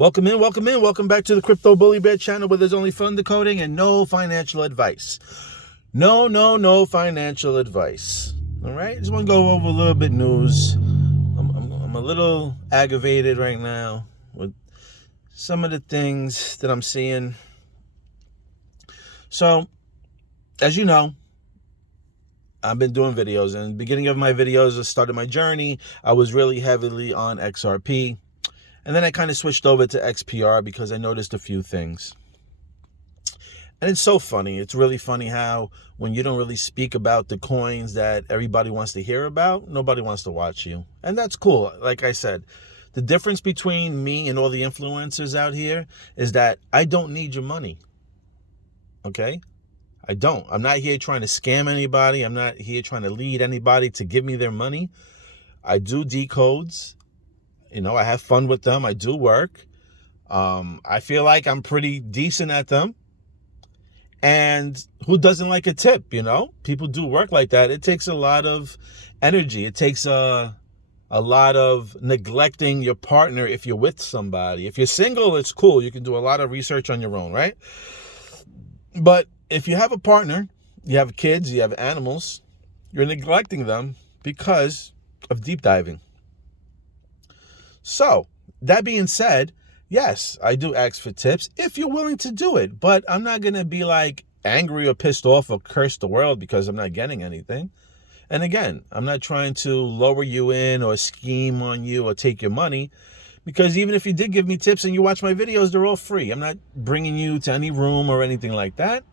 Welcome back to the Crypto Bully Bear channel, where there's only fun decoding and no financial advice. No financial advice. All right, just want to go over a little bit news. I'm a little aggravated right now with some of the things that I'm seeing. So, as you know, I've been doing videos, and the beginning of my videos, I started my journey. I was really heavily on XRP. And then I kind of switched over to XPR because I noticed a few things. And it's so funny. It's really funny how when you don't really speak about the coins that everybody wants to hear about, nobody wants to watch you. And that's cool. Like I said, the difference between me and all the influencers out here is that I don't need your money. Okay? I don't. I'm not here trying to scam anybody. I'm not here trying to lead anybody to give me their money. I do decodes. You know, I have fun with them. I do work. I feel like I'm pretty decent at them. And who doesn't like a tip, you know? People do work like that. It takes a lot of energy. It takes a lot of neglecting your partner if you're with somebody. If you're single, it's cool. You can do a lot of research on your own, right? But if you have a partner, you have kids, you have animals, you're neglecting them because of deep diving. So, that being said, yes, I do ask for tips if you're willing to do it. But I'm not going to be like angry or pissed off or curse the world because I'm not getting anything. And again, I'm not trying to lower you in or scheme on you or take your money. Because even if you did give me tips and you watch my videos, they're all free. I'm not bringing you to any room or anything like that.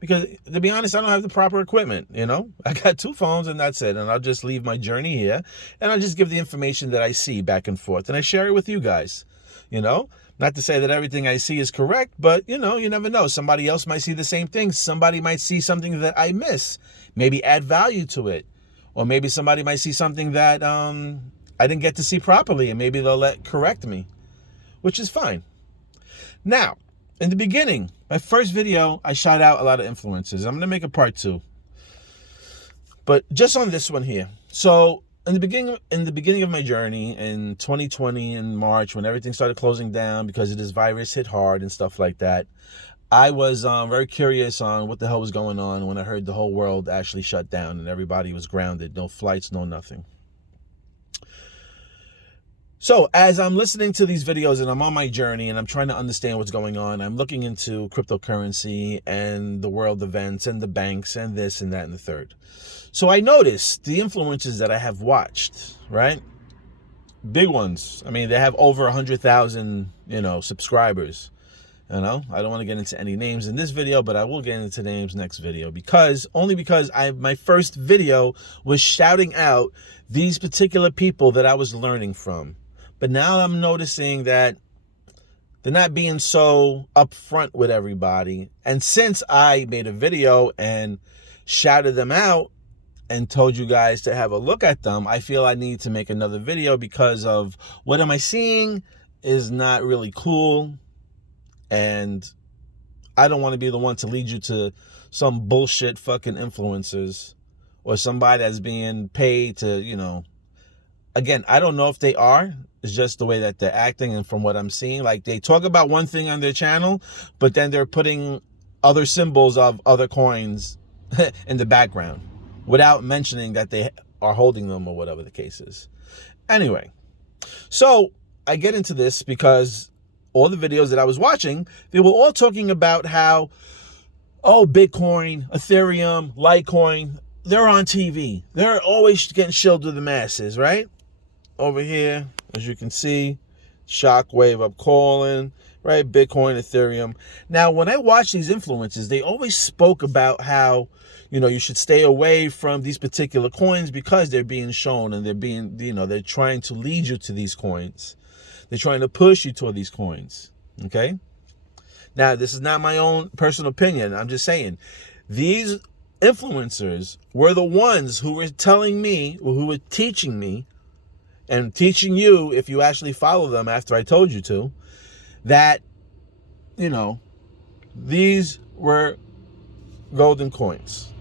Because, to be honest, I don't have the proper equipment, you know? I got 2 phones and that's it. And I'll just leave my journey here. And I'll just give the information that I see back and forth. And I share it with you guys, you know? Not to say that everything I see is correct, but, you know, you never know. Somebody else might see the same thing. Somebody might see something that I miss. Maybe add value to it. Or maybe somebody might see something that I didn't get to see properly. And maybe they'll correct me, which is fine. Now, in the beginning, my first video, I shout out a lot of influencers. I'm going to make a part 2. But just on this one here. So, in the beginning of my journey in 2020 in March, when everything started closing down because of this virus hit hard and stuff like that, I was very curious on what the hell was going on when I heard the whole world actually shut down and everybody was grounded. No flights, no nothing. So as I'm listening to these videos and I'm on my journey and I'm trying to understand what's going on, I'm looking into cryptocurrency and the world events and the banks and this and that and the third. So I noticed the influencers that I have watched, right? Big ones. I mean, they have over 100,000, subscribers. I don't want to get into any names in this video, but I will get into names next video because my first video was shouting out these particular people that I was learning from. But now I'm noticing that they're not being so upfront with everybody. And since I made a video and shouted them out and told you guys to have a look at them, I feel I need to make another video because of what am I seeing is not really cool. And I don't want to be the one to lead you to some bullshit fucking influencers or somebody that's being paid to, again, I don't know if they are. It's just the way that they're acting and from what I'm seeing. Like, they talk about one thing on their channel, but then they're putting other symbols of other coins in the background without mentioning that they are holding them or whatever the case is. Anyway, so I get into this because all the videos that I was watching, they were all talking about how, Bitcoin, Ethereum, Litecoin, they're on TV. They're always getting shilled to the masses, right? Over here, as you can see, Shockwave up calling, right? Bitcoin, Ethereum. Now, when I watch these influencers, they always spoke about how, you should stay away from these particular coins because they're being shown and they're trying to lead you to these coins. They're trying to push you toward these coins, okay? Now, this is not my own personal opinion. I'm just saying, these influencers were the ones who were telling me, or who were teaching me, and teaching you, if you actually follow them after I told you to, that, these were golden coins.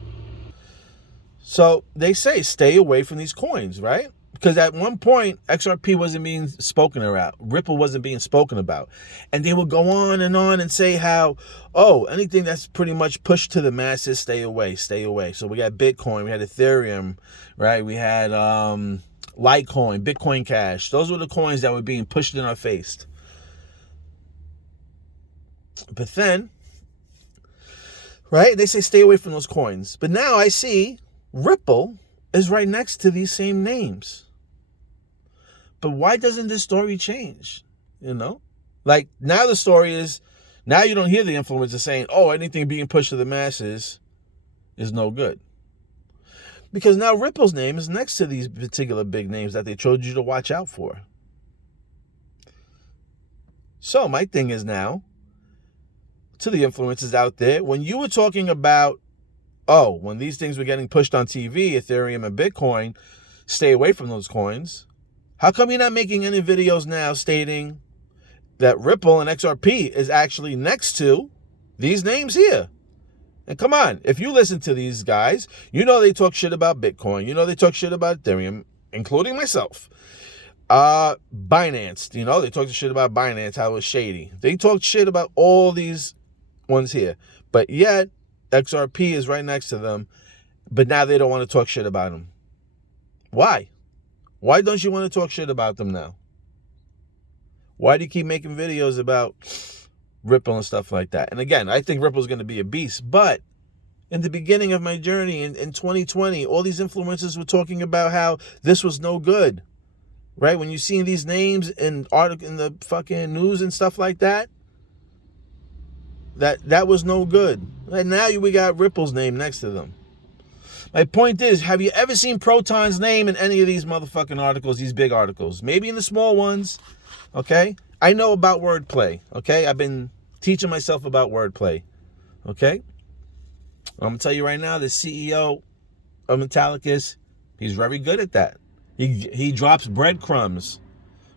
So they say, stay away from these coins, right? Because at one point, XRP wasn't being spoken about. Ripple wasn't being spoken about. And they would go on and say how, oh, anything that's pretty much pushed to the masses, stay away, stay away. So we got Bitcoin, we had Ethereum, right? We had Litecoin, Bitcoin Cash. Those were the coins that were being pushed in our face. But then, right, they say stay away from those coins. But now I see Ripple is right next to these same names. But why doesn't this story change? You know? Like, now the story is, now you don't hear the influencers saying, oh, anything being pushed to the masses is no good. Because now Ripple's name is next to these particular big names that they told you to watch out for. So my thing is now, to the influencers out there, when you were talking about, oh, when these things were getting pushed on TV, Ethereum and Bitcoin, stay away from those coins. How come you're not making any videos now stating that Ripple and XRP is actually next to these names here? And come on, if you listen to these guys, you know they talk shit about Bitcoin. You know they talk shit about Ethereum, including myself. Binance, you know, they talked shit about Binance, how it was shady. They talked shit about all these ones here. But yet, XRP is right next to them. But now they don't want to talk shit about them. Why? Why don't you want to talk shit about them now? Why do you keep making videos about Ripple and stuff like that? And again, I think Ripple's going to be a beast. But in the beginning of my journey in 2020, all these influencers were talking about how this was no good. Right? When you see these names in the fucking news and stuff like that, that was no good. And now we got Ripple's name next to them. My point is, have you ever seen Proton's name in any of these motherfucking articles, these big articles? Maybe in the small ones, okay? I know about wordplay, okay? I've been teaching myself about wordplay, okay? I'm going to tell you right now, the CEO of Metallicus, he's very good at that. He drops breadcrumbs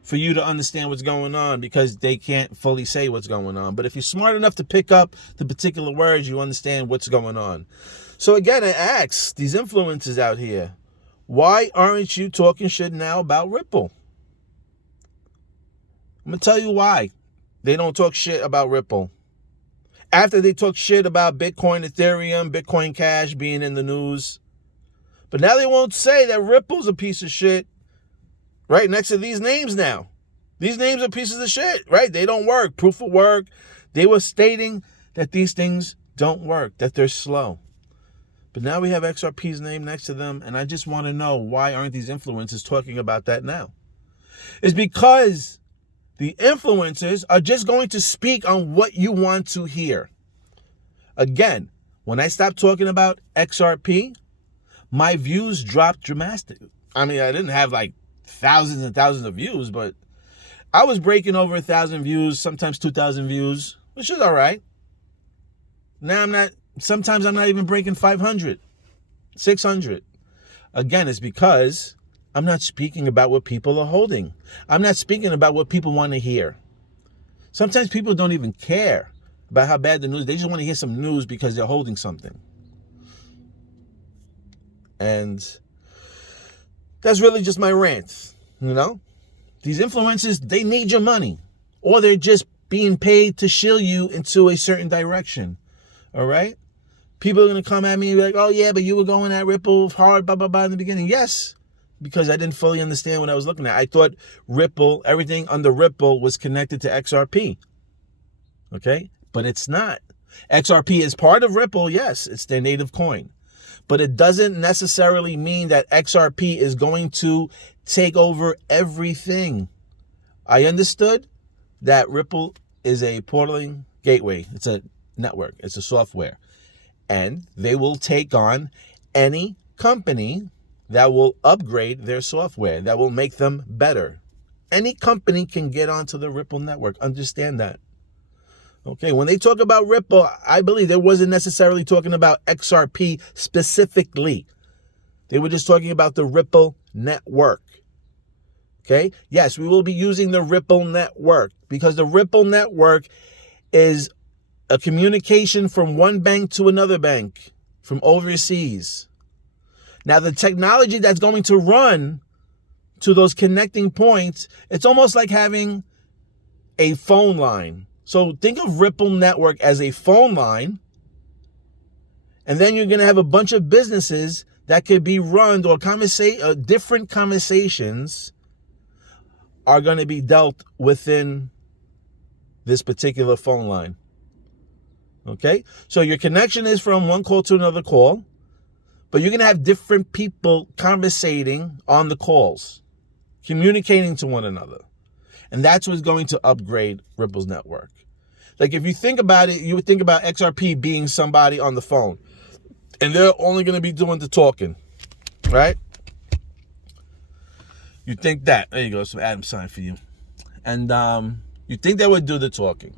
for you to understand what's going on because they can't fully say what's going on. But if you're smart enough to pick up the particular words, you understand what's going on. So again, I ask these influencers out here, why aren't you talking shit now about Ripple? I'm going to tell you why they don't talk shit about Ripple. After they talk shit about Bitcoin, Ethereum, Bitcoin Cash being in the news. But now they won't say that Ripple's a piece of shit right next to these names now. These names are pieces of shit, right? They don't work. Proof of work. They were stating that these things don't work, that they're slow. But now we have XRP's name next to them, and I just want to know, why aren't these influencers talking about that now? It's because the influencers are just going to speak on what you want to hear. Again, when I stopped talking about XRP, my views dropped dramatically. I mean, I didn't have like thousands and thousands of views, but I was breaking over 1,000 views, sometimes 2,000 views, which is all right. Now sometimes I'm not even breaking 500, 600. Again, it's because I'm not speaking about what people are holding. I'm not speaking about what people want to hear. Sometimes people don't even care about how bad the news. They just want to hear some news because they're holding something. And that's really just my rant, you know? These influencers, they need your money. Or they're just being paid to shill you into a certain direction, all right? People are going to come at me and be like, oh, yeah, but you were going at Ripple hard, blah, blah, blah, in the beginning. Yes, because I didn't fully understand what I was looking at. I thought Ripple, everything under Ripple was connected to XRP, okay? But it's not. XRP is part of Ripple, yes, it's their native coin. But it doesn't necessarily mean that XRP is going to take over everything. I understood that Ripple is a portaling gateway. It's a network. It's a software. And they will take on any company that will upgrade their software, that will make them better. Any company can get onto the Ripple network. Understand that. Okay, when they talk about Ripple, I believe they wasn't necessarily talking about XRP specifically. They were just talking about the Ripple network. Okay, yes, we will be using the Ripple network because the Ripple network is a communication from one bank to another bank from overseas. Now, the technology that's going to run to those connecting points, it's almost like having a phone line. So think of Ripple Network as a phone line, and then you're going to have a bunch of businesses that could be run, or different conversations are going to be dealt within this particular phone line. Okay? So your connection is from one call to another call, but you're going to have different people conversating on the calls, communicating to one another. And that's what's going to upgrade Ripple's network. Like if you think about it, you would think about XRP being somebody on the phone, and they're only going to be doing the talking, right? You think that. There you go, some Adam sign for you. And you think they would do the talking.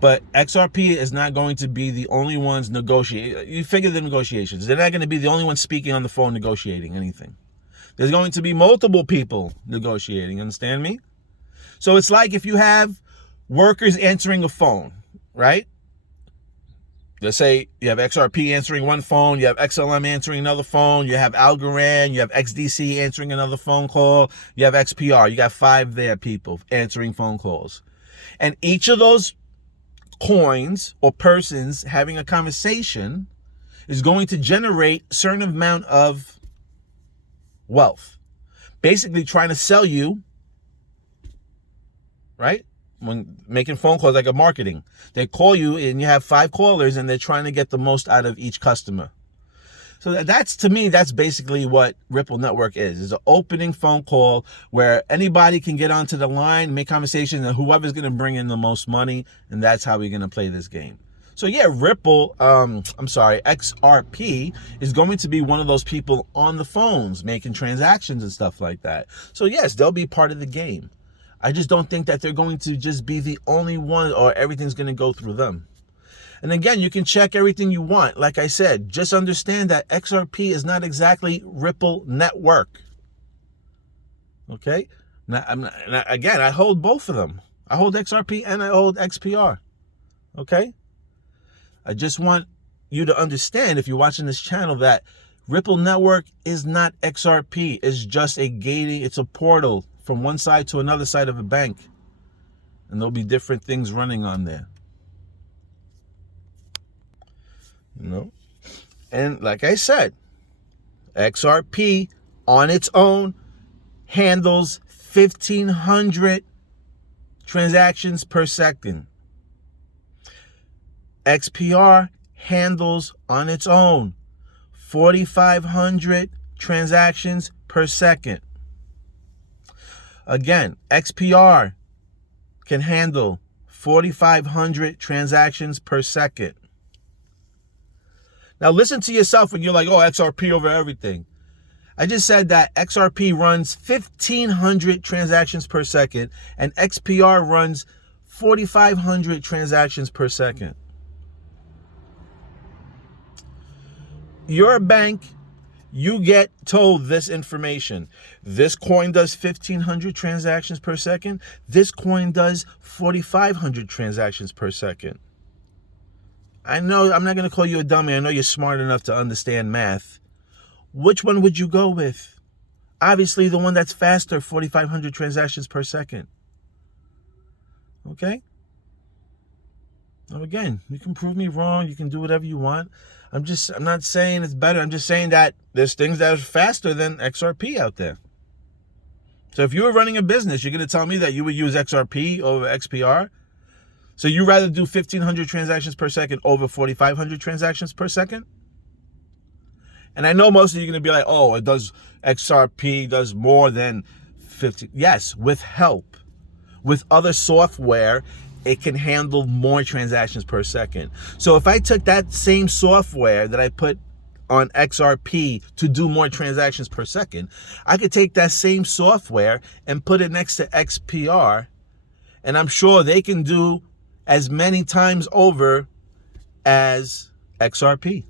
But XRP is not going to be the only ones negotiating. You figure the negotiations. They're not going to be the only ones speaking on the phone negotiating anything. There's going to be multiple people negotiating, understand me? So it's like if you have workers answering a phone, right? Let's say you have XRP answering one phone, you have XLM answering another phone, you have Algorand, you have XDC answering another phone call, you have XPR. You got 5 there people answering phone calls. And each of those coins or persons having a conversation is going to generate a certain amount of wealth. Basically trying to sell you, right? When making phone calls, like a marketing, they call you and you have 5 callers and they're trying to get the most out of each customer. So that's, to me, that's basically what Ripple Network is an opening phone call where anybody can get onto the line, make conversation, and whoever's going to bring in the most money, and that's how we're going to play this game. So yeah, XRP is going to be one of those people on the phones making transactions and stuff like that. So yes, they'll be part of the game. I just don't think that they're going to just be the only one, or everything's going to go through them. And again, you can check everything you want. Like I said, just understand that XRP is not exactly Ripple Network. Okay? Again, I hold both of them. I hold XRP and I hold XPR. Okay? I just want you to understand, if you're watching this channel, that Ripple Network is not XRP. It's just it's a portal from one side to another side of a bank. And there'll be different things running on there. You know? And like I said, XRP on its own handles 1,500 transactions per second. XPR handles on its own 4,500 transactions per second. Again, XPR can handle 4,500 transactions per second. Now listen to yourself when you're like, oh, XRP over everything. I just said that XRP runs 1,500 transactions per second and XPR runs 4,500 transactions per second. You're a bank, you get told this information. This coin does 1,500 transactions per second. This coin does 4,500 transactions per second. I know I'm not going to call you a dummy. I know you're smart enough to understand math. Which one would you go with? Obviously, the one that's faster, 4,500 transactions per second. Okay? Now, again, you can prove me wrong. You can do whatever you want. I'm not saying it's better. I'm just saying that there's things that are faster than XRP out there. So if you were running a business, you're going to tell me that you would use XRP over XPR? So you rather do 1,500 transactions per second over 4,500 transactions per second? And I know most of you are going to be like, oh, XRP does more than 50. Yes, with help. With other software, it can handle more transactions per second. So if I took that same software that I put on XRP to do more transactions per second, I could take that same software and put it next to XPR, and I'm sure they can do as many times over as XRP.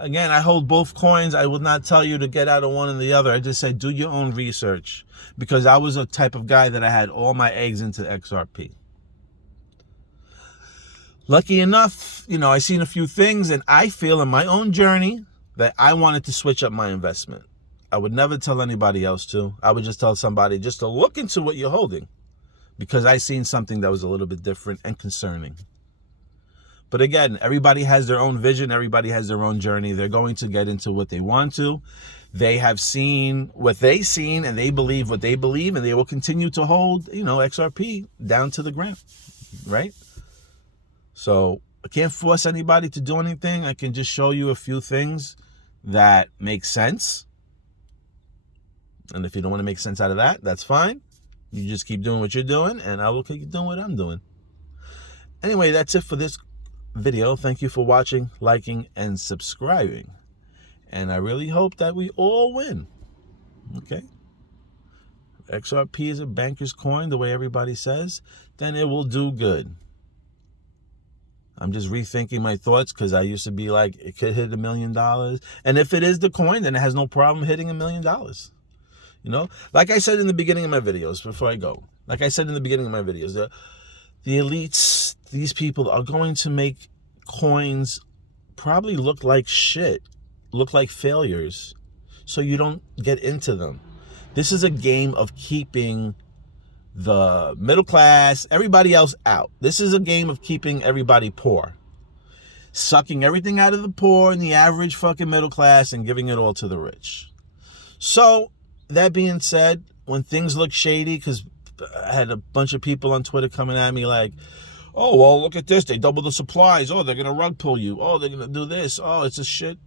Again, I hold both coins. I will not tell you to get out of one and the other. I just say do your own research, because I was a type of guy that I had all my eggs into XRP. Lucky enough, I seen a few things, and I feel in my own journey that I wanted to switch up my investment. I would never tell anybody else to. I would just tell somebody just to look into what you're holding, because I seen something that was a little bit different and concerning. But again, everybody has their own vision. Everybody has their own journey. They're going to get into what they want to. They have seen what they've seen, and they believe what they believe, and they will continue to hold, XRP down to the ground, right? So I can't force anybody to do anything. I can just show you a few things that make sense. And if you don't want to make sense out of that, that's fine. You just keep doing what you're doing, and I will keep doing what I'm doing. Anyway, that's it for this video. Thank you for watching, liking, and subscribing. And I really hope that we all win. Okay? XRP is a banker's coin, the way everybody says. Then it will do good. I'm just rethinking my thoughts, because I used to be like, it could hit $1 million. And if it is the coin, then it has no problem hitting $1 million. Like I said in the beginning of my videos, before I go, the elites, these people are going to make coins probably look like shit, look like failures, so you don't get into them. This is a game of keeping the middle class, everybody else out. This is a game of keeping everybody poor, sucking everything out of the poor and the average fucking middle class and giving it all to the rich. So that being said, when things look shady, because I had a bunch of people on Twitter coming at me like, oh, well, look at this. They double the supplies. Oh, they're going to rug pull you. Oh, they're going to do this. Oh, it's a shit.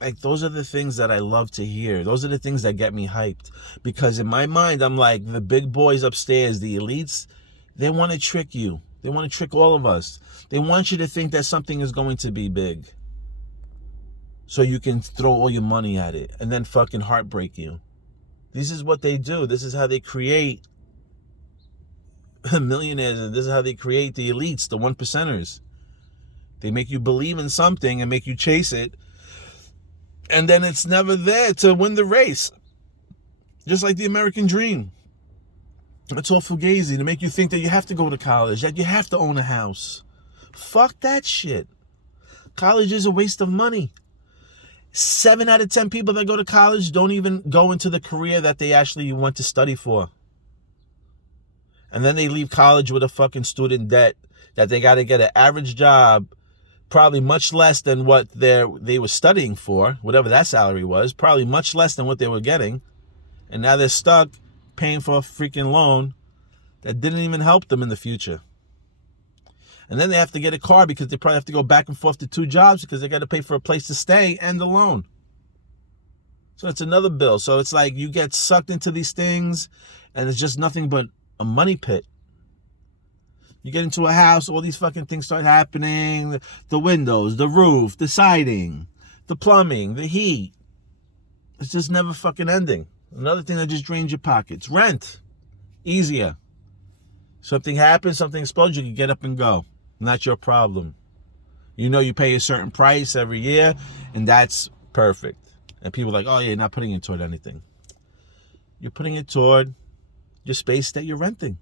Like, those are the things that I love to hear. Those are the things that get me hyped. Because in my mind, I'm like, the big boys upstairs, the elites, they want to trick you. They want to trick all of us. They want you to think that something is going to be big, so you can throw all your money at it and then fucking heartbreak you. This is what they do. This is how they create millionaires, and this is how they create the elites, the 1%ers. They make you believe in something and make you chase it, and then it's never there to win the race. Just like the American dream. It's all fugazi to make you think that you have to go to college, that you have to own a house. Fuck that shit. College is a waste of money. 7 out of 10 people that go to college don't even go into the career that they actually want to study for. And then they leave college with a fucking student debt that they got to get an average job, probably much less than what they were studying for, whatever that salary was, probably much less than what they were getting. And now they're stuck paying for a freaking loan that didn't even help them in the future. And then they have to get a car, because they probably have to go back and forth to 2 jobs, because they got to pay for a place to stay and the loan. So it's another bill. So it's like you get sucked into these things, and it's just nothing but a money pit. You get into a house, all these fucking things start happening. The windows, the roof, the siding, the plumbing, the heat. It's just never fucking ending. Another thing that just drains your pockets. Rent. Easier. Something happens, something explodes, you can get up and go. Not your problem. You pay a certain price every year, and that's perfect. And people are like, oh, yeah, you're not putting it toward anything. You're putting it toward your space that you're renting.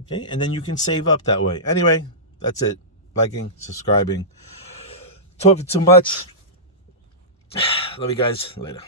Okay? And then you can save up that way. Anyway, that's it. Liking, subscribing. Talking too much. Love you guys. Later.